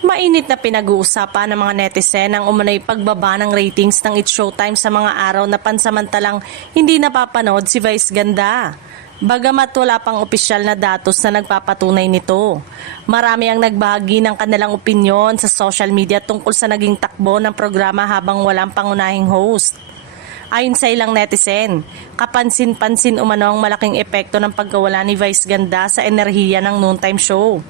Mainit na pinag-uusapan ng mga netizen ang umunay pagbaba ng ratings ng It's Showtime sa mga araw na pansamantalang hindi napapanood si Vice Ganda. Bagamat wala pang opisyal na datos na nagpapatunay nito. Marami ang nagbahagi ng kanilang opinyon sa social media tungkol sa naging takbo ng programa habang walang pangunahing host. Ayon sa ilang netizen, kapansin-pansin umano ang malaking epekto ng pagkawala ni Vice Ganda sa enerhiya ng noontime show.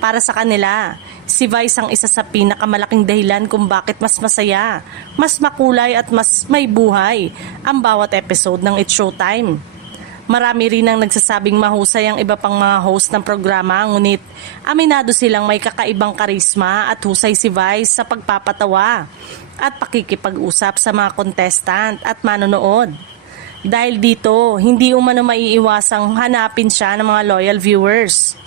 Para sa kanila, si Vice ang isa sa pinakamalaking dahilan kung bakit mas masaya, mas makulay at mas may buhay ang bawat episode ng It's Showtime. Marami rin ang nagsasabing mahusay ang iba pang mga host ng programa, ngunit aminado silang may kakaibang karisma at husay si Vice sa pagpapatawa at pakikipag-usap sa mga contestant at manonood. Dahil dito, hindi umano maiiwasang hanapin siya ng mga loyal viewers.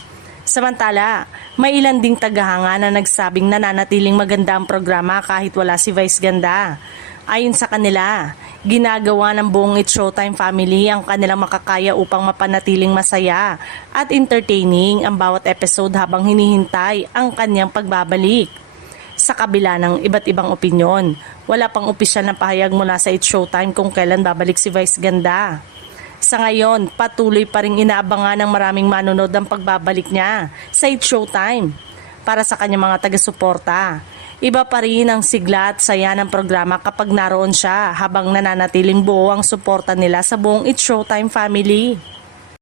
Samantala, may ilan ding tagahanga na nagsabing nananatiling maganda ang programa kahit wala si Vice Ganda. Ayon sa kanila, ginagawa ng buong It's Showtime family ang kanilang makakaya upang mapanatiling masaya at entertaining ang bawat episode habang hinihintay ang kanyang pagbabalik. Sa kabila ng iba't ibang opinyon, wala pang opisyal na pahayag mula sa It's Showtime kung kailan babalik si Vice Ganda. Sa ngayon, patuloy pa ring inaabangan ng maraming manonood ang pagbabalik niya sa It's Showtime. Para sa kanyang mga taga-suporta, iba pa rin ang sigla at saya ng programa kapag naroon siya habang nananatiling buo ang suporta nila sa buong It's Showtime family.